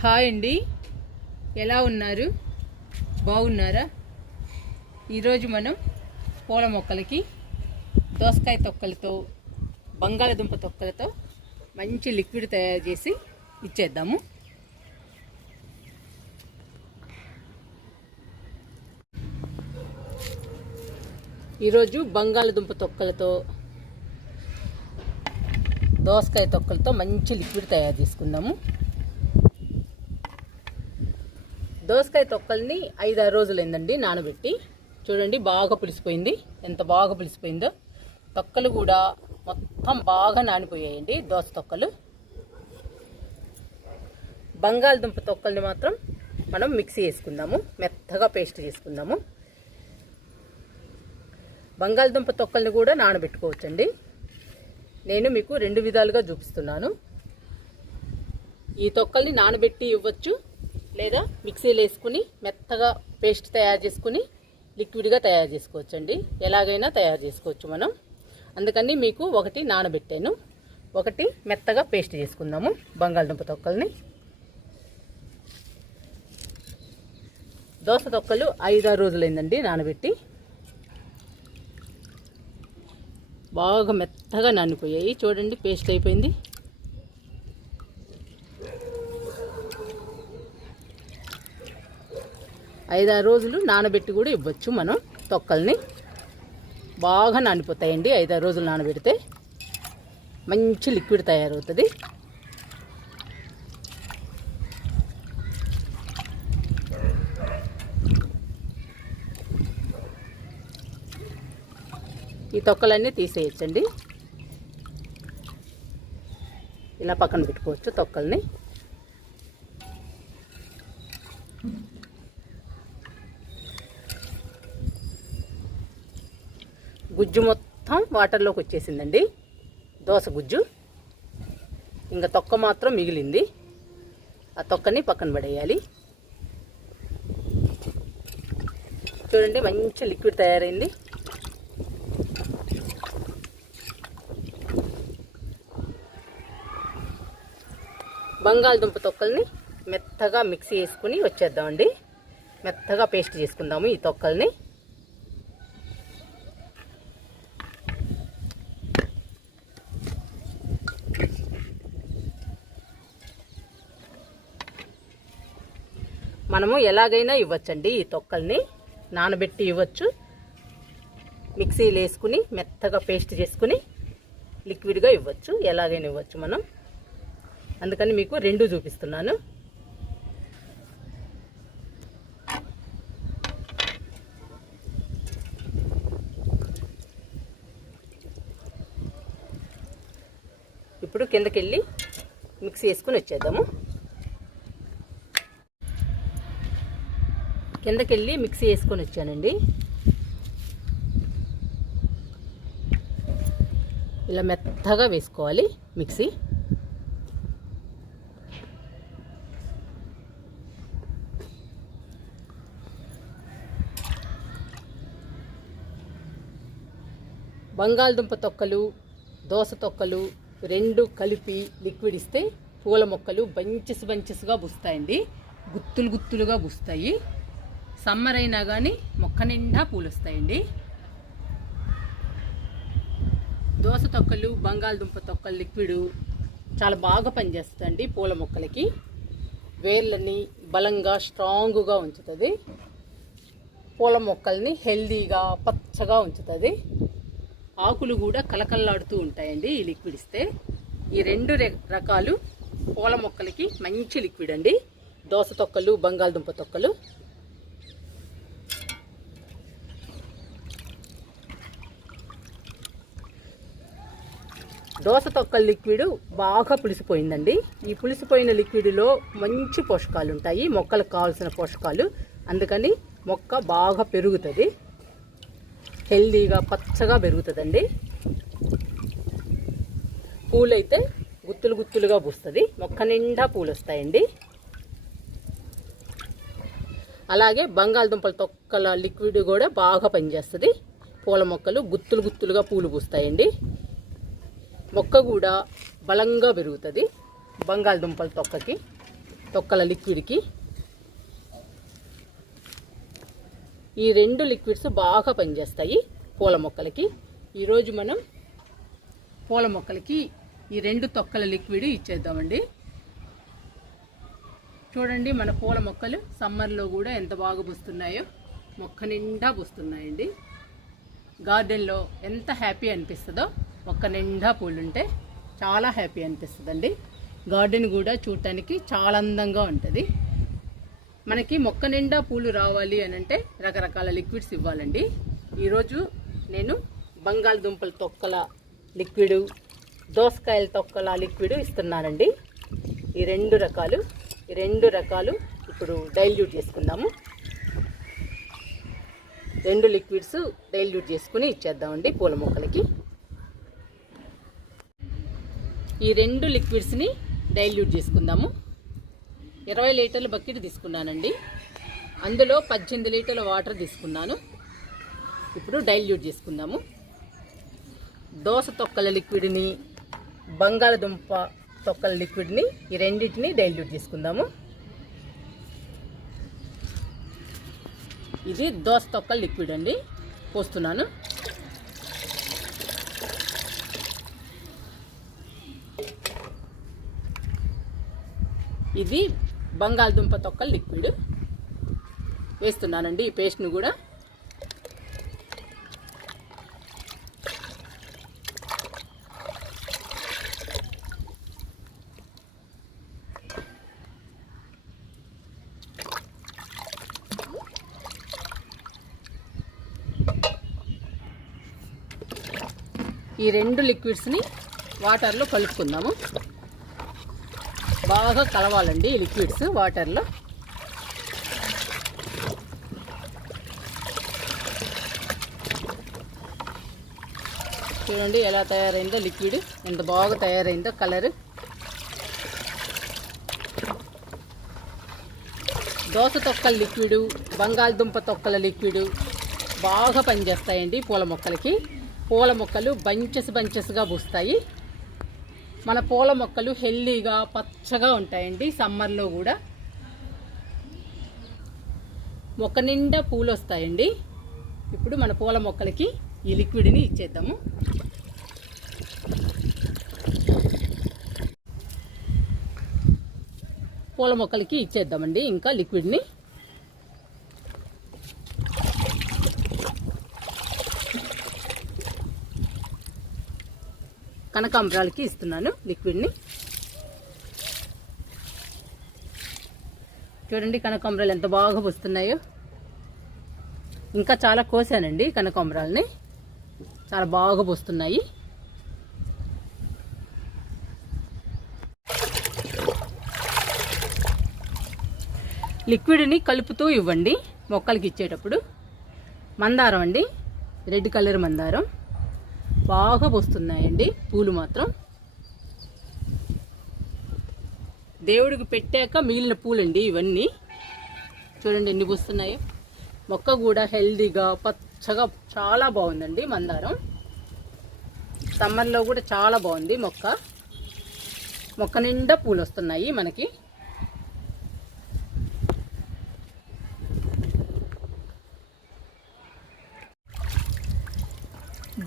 Hi అండి, ఎలా ఉన్నారు? బాగున్నారా? ఈరోజు మనం పూల మొక్కలకి దోసకాయ తొక్కలతో బంగాళదుంప తొక్కలతో మంచి లిక్విడ్ తయారు చేసి ఇచ్చేద్దాము. ఈరోజు బంగాళదుంప తొక్కలతో దోసకాయ తొక్కలతో మంచి లిక్విడ్ తయారు చేసుకుందాము. దోసకాయ తొక్కల్ని 5-6 రోజులైందండి నానబెట్టి. చూడండి, బాగా పులిసిపోయింది. ఎంత బాగా పులిసిపోయిందో. తొక్కలు కూడా మొత్తం బాగా నానిపోయాయండి. దోస తొక్కలు. బంగాళదుంప తొక్కల్ని మాత్రం మనం మిక్సీ వేసుకుందాము, మెత్తగా పేస్ట్ చేసుకుందాము. బంగాళదుంప తొక్కల్ని కూడా నానబెట్టుకోవచ్చండి. నేను మీకు 2 విధాలుగా చూపిస్తున్నాను. ఈ తొక్కల్ని నానబెట్టి ఇవ్వచ్చు, లేదా మిక్సీలో వేసుకుని మెత్తగా పేస్ట్ తయారు చేసుకుని లిక్విడ్గా తయారు చేసుకోవచ్చండి. ఎలాగైనా తయారు చేసుకోవచ్చు మనం. అందుకని మీకు ఒకటి నానబెట్టాను, ఒకటి మెత్తగా పేస్ట్ చేసుకుందాము బంగాళదుంప తొక్కల్ని. దోస తొక్కలు 5-6 రోజులైందండి నానబెట్టి. బాగా మెత్తగా నానిపోయాయి. చూడండి, పేస్ట్ అయిపోయింది. ఐదు 6 రోజులు నానబెట్టి కూడా ఇవ్వచ్చు మనం తొక్కల్ని. బాగా నానిపోతాయండి 5-6 రోజులు నానబెడితే. మంచి లిక్విడ్ తయారవుతుంది. ఈ తొక్కలన్నీ తీసేయచ్చండి. ఇలా పక్కన పెట్టుకోవచ్చు తొక్కల్ని. గుజ్జు మొత్తం వాటర్లోకి వచ్చేసిందండి, దోస గుజ్జు. ఇంకా తొక్క మాత్రం మిగిలింది. ఆ తొక్కని పక్కన పడేయాలి. చూడండి, మంచి లిక్విడ్ తయారైంది. బంగాళదుంప తొక్కల్ని మెత్తగా మిక్సీ వేసుకుని వచ్చేద్దామండి. మెత్తగా పేస్ట్ చేసుకుందాము ఈ తొక్కల్ని. మనము ఎలాగైనా ఇవ్వచ్చండి ఈ తొక్కల్ని. నానబెట్టి ఇవ్వచ్చు, మిక్సీలో వేసుకుని మెత్తగా పేస్ట్ చేసుకుని లిక్విడ్గా ఇవ్వచ్చు. ఎలాగైనా ఇవ్వచ్చు మనం. అందుకని మీకు 2 చూపిస్తున్నాను. ఇప్పుడు కిందకెళ్ళి మిక్సీ వేసుకుని వచ్చేద్దాము. కిందకెళ్ళి మిక్సీ వేసుకొని వచ్చానండి. ఇలా మెత్తగా వేసుకోవాలి మిక్సీ. బంగాళదుంప తొక్కలు, దోస తొక్కలు 2 కలిపి లిక్విడ్ ఇస్తే పూల మొక్కలు బంచెస్గా పూస్తాయండి. గుత్తులు గుత్తులుగా పూస్తాయి. సమ్మర్ అయినా కానీ మొక్క నిండా పూలు వస్తాయండి. దోస తొక్కలు, బంగాళదుంప తొక్కల లిక్విడ్ చాలా బాగా పనిచేస్తుందండి పూల మొక్కలకి. వేర్లని బలంగా స్ట్రాంగ్గా ఉంచుతుంది. పూల మొక్కల్ని హెల్దీగా పచ్చగా ఉంచుతుంది. ఆకులు కూడా కలకల్లాడుతూ ఉంటాయండి ఈ లిక్విడ్ ఇస్తే. ఈ 2 రకాలు పూల మొక్కలకి మంచి లిక్విడ్ అండి, దోస తొక్కలు, బంగాళదుంప తొక్కలు. దోస తొక్కల లిక్విడ్ బాగా పులిసిపోయిందండి. ఈ పులిసిపోయిన లిక్విడ్లో మంచి పోషకాలు ఉంటాయి, మొక్కలకు కావాల్సిన పోషకాలు. అందుకని మొక్క బాగా పెరుగుతుంది, హెల్దీగా పచ్చగా పెరుగుతుందండి. పూలైతే గుత్తులు గుత్తులుగా పూస్తుంది. మొక్క నిండా పూలు వస్తాయండి. అలాగే బంగాళదుంపల తొక్కల లిక్విడ్ కూడా బాగా పనిచేస్తుంది. పూల మొక్కలు గుత్తులు గుత్తులుగా పూలు పూస్తాయండి. మొక్క కూడా బలంగా పెరుగుతుంది బంగాళదుంపల తొక్కకి. తొక్కల లిక్విడ్కి. ఈ 2 లిక్విడ్స్ బాగా పనిచేస్తాయి పూల మొక్కలకి. ఈరోజు మనం పూల మొక్కలకి ఈ 2 తొక్కల లిక్విడ్ ఇచ్చేద్దామండి. చూడండి మన పూల మొక్కలు సమ్మర్లో కూడా ఎంత బాగా పూస్తున్నాయో, మొక్క నిండా పూస్తున్నాయండి. గార్డెన్లో ఎంత హ్యాపీ అనిపిస్తుందో మొక్క నిండా పూలుంటే చాలా హ్యాపీ అనిపిస్తుందండి. గార్డెన్ కూడా చూడటానికి చాలా అందంగా ఉంటుంది. మనకి మొక్క నిండా పూలు రావాలి అని అంటే రకరకాల లిక్విడ్స్ ఇవ్వాలండి. ఈరోజు నేను బంగాళదుంపల తొక్కల లిక్విడ్, దోసకాయల తొక్కల లిక్విడ్ ఇస్తున్నానండి. ఈ 2 రకాలు ఇప్పుడు డైల్యూట్ చేసుకుందాము. 2 లిక్విడ్స్ డైల్యూట్ చేసుకుని ఇచ్చేద్దామండి పూల మొక్కలకి. ఈ 2 లిక్విడ్స్ని డైల్యూట్ చేసుకుందాము. 20 లీటర్ల బకెట్ తీసుకున్నానండి. అందులో 18 లీటర్ల వాటర్ తీసుకున్నాను. ఇప్పుడు డైల్యూట్ చేసుకుందాము. దోస తొక్కల లిక్విడ్ని, బంగాళదుంప తొక్కల లిక్విడ్ని, ఈ రెండింటిని డైల్యూట్ చేసుకుందాము. ఇది దోస తొక్కల లిక్విడ్ అండి, పోస్తున్నాను. ఇది బంగాళదుంప తొక్కల లిక్విడ్ వేస్తున్నానండి. ఈ పేస్ట్ను కూడా ఈ 2 లిక్విడ్స్ని వాటర్లో కలుపుకుందాము. బాగా కలవాలండి ఈ లిక్విడ్స్ వాటర్లో. చూడండి ఎలా తయారైందో లిక్విడ్, ఎంత బాగా తయారైందో కలర్. దోస తొక్కల లిక్విడ్, బంగాళదుంప తొక్కల లిక్విడ్ బాగా పనిచేస్తాయండి పూల మొక్కలకి. పూల మొక్కలు బంచెస్గా పూస్తాయి. మన పూల మొక్కలు హెల్దీగా పచ్చగా ఉంటాయండి. సమ్మర్లో కూడా మొక్క నిండా పూలు వస్తాయండి. ఇప్పుడు మన పూల మొక్కలకి ఈ లిక్విడ్ని ఇచ్చేద్దాము. పూల మొక్కలకి ఇచ్చేద్దామండి ఇంకా లిక్విడ్ని. కనకాంబరాలకి ఇస్తున్నాను లిక్విడ్ని. చూడండి కనకాంబరాలు ఎంత బాగా వస్తున్నాయో. ఇంకా చాలా కోసానండి కనకాంబరాలని, చాలా బాగా వస్తున్నాయి. లిక్విడ్ని కలుపుతూ ఇవ్వండి మొక్కలకి ఇచ్చేటప్పుడు. మందారం అండి, రెడ్ కలర్ మందారం బాగా వస్తున్నాయండి పూలు మాత్రం. దేవుడికి పెట్టాక మిగిలిన పూలండి ఇవన్నీ. చూడండి ఎన్ని పూస్తున్నాయో. మొక్క కూడా హెల్దీగా పచ్చగా చాలా బాగుందండి మందారం. సమ్మర్లో కూడా చాలా బాగుంది మొక్క. మొక్క నిండా పూలు వస్తున్నాయి మనకి.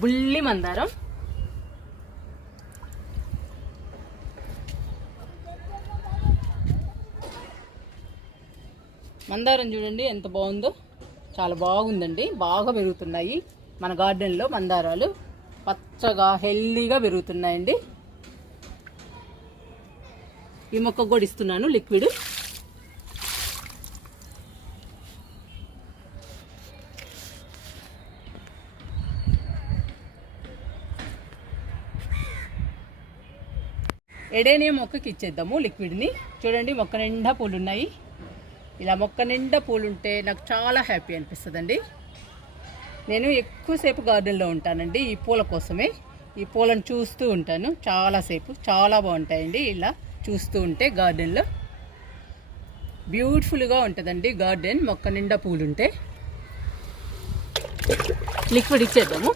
బుల్లి మందారం, మందారం చూడండి ఎంత బాగుందో, చాలా బాగుందండి. బాగా పెరుగుతున్నాయి మన గార్డెన్లో మందారాలు, పచ్చగా హెల్దీగా పెరుగుతున్నాయండి. ఈ మొక్కకు కూడా ఇస్తున్నాను లిక్విడ్. ఎడేనియం మొక్కకి ఇచ్చేద్దాము లిక్విడ్ని. చూడండి మొక్క నిండా పూలు ఉన్నాయి. ఇలా మొక్క నిండా పూలు ఉంటే నాకు చాలా హ్యాపీ అనిపిస్తుందండి. నేను ఎక్కువసేపు గార్డెన్లో ఉంటానండి ఈ పూల కోసమే. ఈ పూలను చూస్తూ ఉంటాను చాలాసేపు. చాలా బాగుంటాయండి ఇలా చూస్తూ ఉంటే. గార్డెన్లో బ్యూటిఫుల్గా ఉంటుందండి గార్డెన్ మొక్క నిండా పూలు ఉంటే. లిక్విడ్ ఇచ్చేద్దాము.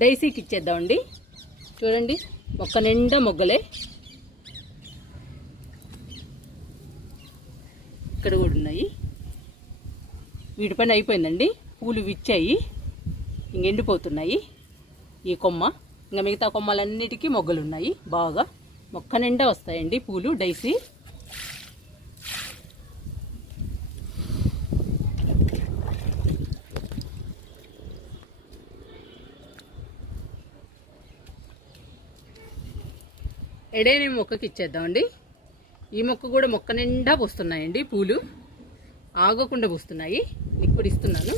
డైసీకి ఇచ్చేద్దామండి. చూడండి మొక్క నిండా మొగ్గలే, ఇక్కడ కూడా ఉన్నాయి. వీటి పని అయిపోయిందండి. పూలు విచ్చాయి, ఇంకెండిపోతున్నాయి ఈ కొమ్మ. ఇంకా మిగతా కొమ్మలన్నిటికీ మొగ్గలు ఉన్నాయి. బాగా మొక్క నిండా వస్తాయండి పూలు డైసీ. ఎడేనే మొక్కకి ఇచ్చేద్దామండి. ఈ మొక్క కూడా మొక్క నిండా పూస్తున్నాయండి పూలు, ఆగకుండా పూస్తున్నాయి. లిక్విడ్ ఇస్తున్నాను.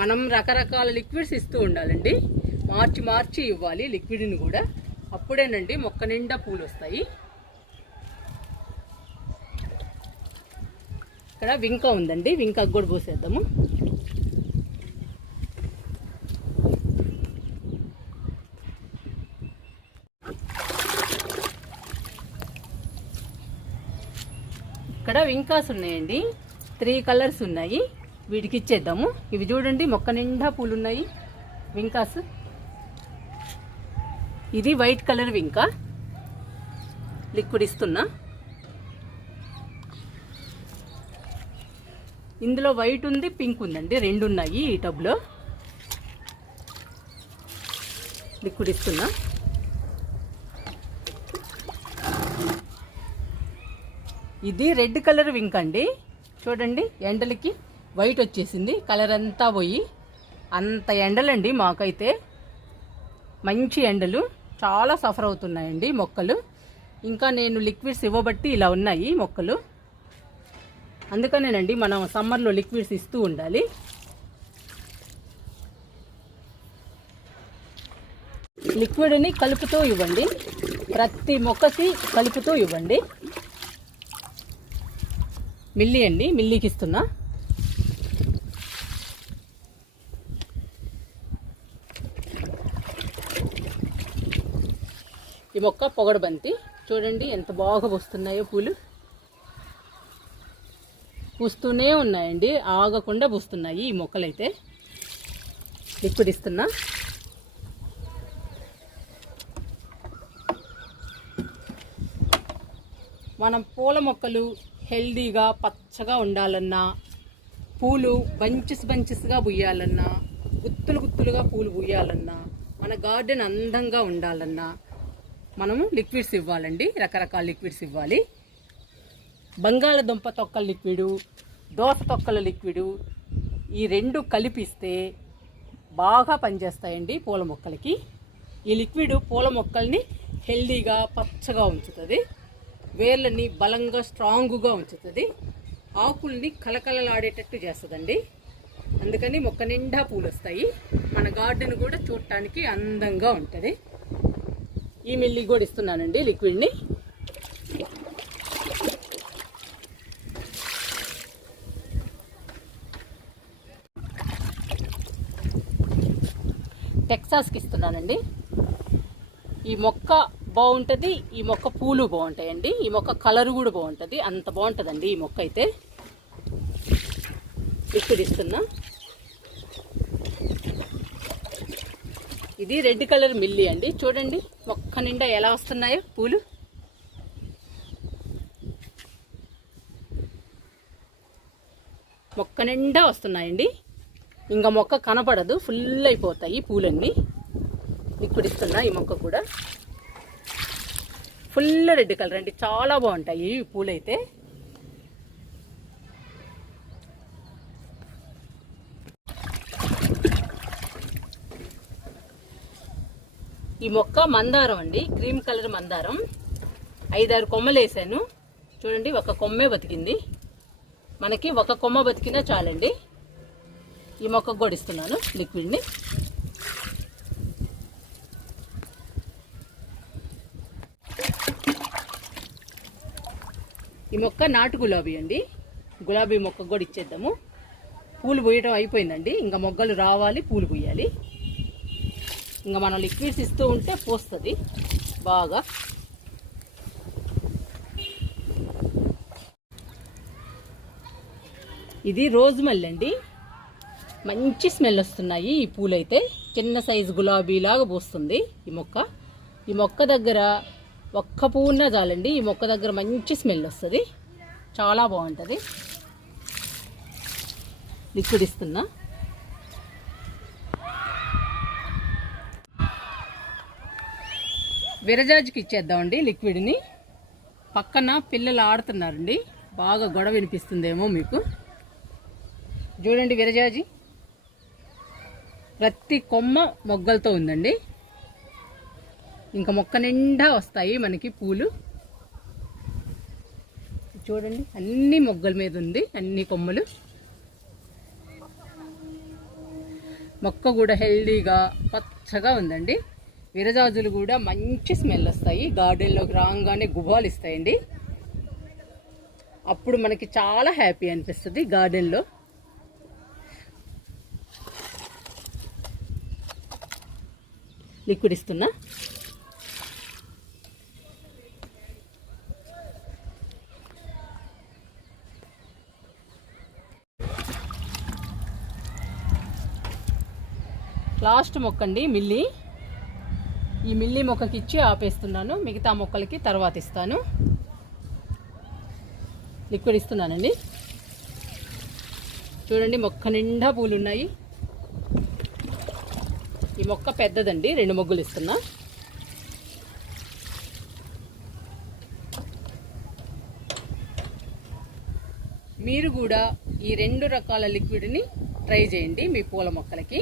మనం రకరకాల లిక్విడ్స్ ఇస్తూ ఉండాలండి, మార్చి మార్చి ఇవ్వాలి లిక్విడ్ని కూడా. అప్పుడేనండి మొక్క నిండా పూలు వస్తాయి. ఇక్కడ వింక ఉందండి, వింకకు కూడా పూసేద్దాము. ఇక్కడ వింకాస్ ఉన్నాయండి, 3 కలర్స్ ఉన్నాయి. వీటికి ఇచ్చేద్దాము. ఇవి చూడండి మొక్క నిండా పూలు ఉన్నాయి వింకాస్. ఇది వైట్ కలర్ వింకా, లిక్విడ్ ఇస్తున్నా. ఇందులో వైట్ ఉంది, పింక్ ఉందండి, 2 ఉన్నాయి ఈ టబ్లో. లిక్విడ్ ఇస్తున్నా. ఇది రెడ్ కలర్ వింక్ అండి. చూడండి ఎండలకి వైట్ వచ్చేసింది, కలర్ అంతా పోయి. అంత ఎండలండి మాకైతే, మంచి ఎండలు, చాలా సఫర్ అవుతున్నాయండి మొక్కలు. ఇంకా నేను లిక్విడ్స్ ఇవ్వబట్టి ఇలా ఉన్నాయి మొక్కలు. అందుకనేనండి మనం సమ్మర్లో లిక్విడ్స్ ఇస్తూ ఉండాలి. లిక్విడ్ని కలుపుతూ ఇవ్వండి, ప్రతి మొక్కకి కలుపుతూ ఇవ్వండి. మిల్లీ అండి, మిల్లీకి ఇస్తున్నా. ఈ మొక్క పొగడబంతి, చూడండి ఎంత బాగా పూస్తున్నాయో పూలు. పూస్తూనే ఉన్నాయండి, ఆగకుండా పూస్తున్నాయి ఈ మొక్కలైతే. లిక్విడ్ ఇస్తున్నా. మనం పూల మొక్కలు హెల్దీగా పచ్చగా ఉండాలన్నా, పూలు బంచెస్గా పూయాలన్నా, గుత్తులుగా పూలు పూయాలన్నా, మన గార్డెన్ అందంగా ఉండాలన్నా మనము లిక్విడ్స్ ఇవ్వాలండి. రకరకాల లిక్విడ్స్ ఇవ్వాలి. బంగాళదుంప తొక్కల లిక్విడు, దోస తొక్కల లిక్విడు, ఈ 2 కలిపిస్తే బాగా పనిచేస్తాయండి పూల మొక్కలకి. ఈ లిక్విడ్ పూల మొక్కల్ని హెల్దీగా పచ్చగా ఉంచుతుంది, వేర్లని బలంగా స్ట్రాంగ్గా ఉంచుతుంది, ఆకుల్ని కలకలలాడేటట్టు చేస్తుందండి. అందుకని మొక్క నిండా పూలు వస్తాయి, మన గార్డెన్ కూడా చూడటానికి అందంగా ఉంటుంది. ఈ మిల్లీ కూడా ఇస్తున్నానండి లిక్విడ్ని. టెక్సాస్కి ఇస్తున్నానండి. ఈ మొక్క బాగుంటుంది, ఈ మొక్క పూలు బాగుంటాయండి, ఈ మొక్క కలర్ కూడా బాగుంటుంది, అంత బాగుంటుందండి ఈ మొక్క అయితే. లిక్విడ్ ఇస్తున్నా. ఇది రెడ్ కలర్ మిల్లీ అండి. చూడండి మొక్క నిండా ఎలా వస్తున్నాయో పూలు. మొక్క నిండా వస్తున్నాయండి, ఇంకా మొక్క కనపడదు, ఫుల్ అయిపోతాయి పూలన్నీ. లిక్విడ్ ఇస్తున్నా. ఈ మొక్క కూడా ఫుల్ రెడ్ కలర్ అండి, చాలా బాగుంటాయి ఈ పూలైతే. ఈ మొక్క మందారం అండి, క్రీమ్ కలర్ మందారం. 5-6 కొమ్మలు వేసాను, చూడండి ఒక కొమ్మే బతికింది. మనకి ఒక కొమ్మ బతికినా చాలండి. ఈ మొక్కకు కూడా ఇస్తున్నాను లిక్విడ్ని. ఈ మొక్క నాటు గులాబీ అండి, గులాబీ మొక్క కూడా ఇచ్చేద్దాము. పూలు పూయటం అయిపోయిందండి, ఇంకా మొగ్గలు రావాలి, పూలు పూయాలి. ఇంకా మనం లిక్విడ్స్ ఇస్తూ ఉంటే పోస్తుంది బాగా. ఇది రోజ్ మల్లె అండి, మంచి స్మెల్ వస్తున్నాయి ఈ పూలైతే. చిన్న సైజు గులాబీలాగా పూస్తుంది ఈ మొక్క దగ్గర ఒక్క పువ్వు ఉన్నా చాలండి. ఈ మొక్క దగ్గర మంచి స్మెల్ వస్తుంది, చాలా బాగుంటుంది. లిక్విడ్ ఇస్తున్నా. విరజాజికి ఇచ్చేద్దామండి లిక్విడ్ని. పక్కన పిల్లలు ఆడుతున్నారండి, బాగా గొడవ వినిపిస్తుందేమో మీకు. చూడండి విరజాజి ప్రతి కొమ్మ మొగ్గలతో ఉందండి. ఇంకా మొక్క నిండా వస్తాయి మనకి పూలు. చూడండి అన్ని మొగ్గల మీద ఉంది, అన్ని కొమ్మలు. మొక్క కూడా హెల్దీగా పచ్చగా ఉందండి. విరజాజులు కూడా మంచి స్మెల్ వస్తాయి. గార్డెన్లోకి రాగానే గుబాలు ఇస్తాయండి. అప్పుడు మనకి చాలా హ్యాపీ అనిపిస్తుంది గార్డెన్లో. లిక్విడ్ ఇస్తున్నా. లాస్ట్ మొక్క అండి మిల్లీ. ఈ మిల్లీ మొక్కకి ఇచ్చి ఆపేస్తున్నాను, మిగతా మొక్కలకి తర్వాత ఇస్తాను. లిక్విడ్ ఇస్తున్నానండి. చూడండి మొక్క నిండా పూలు ఉన్నాయి. ఈ మొక్క పెద్దదండి, 2 మొగ్గులు ఇస్తున్నా. మీరు కూడా ఈ 2 రకాల లిక్విడ్ని ట్రై చేయండి మీ పూల మొక్కలకి.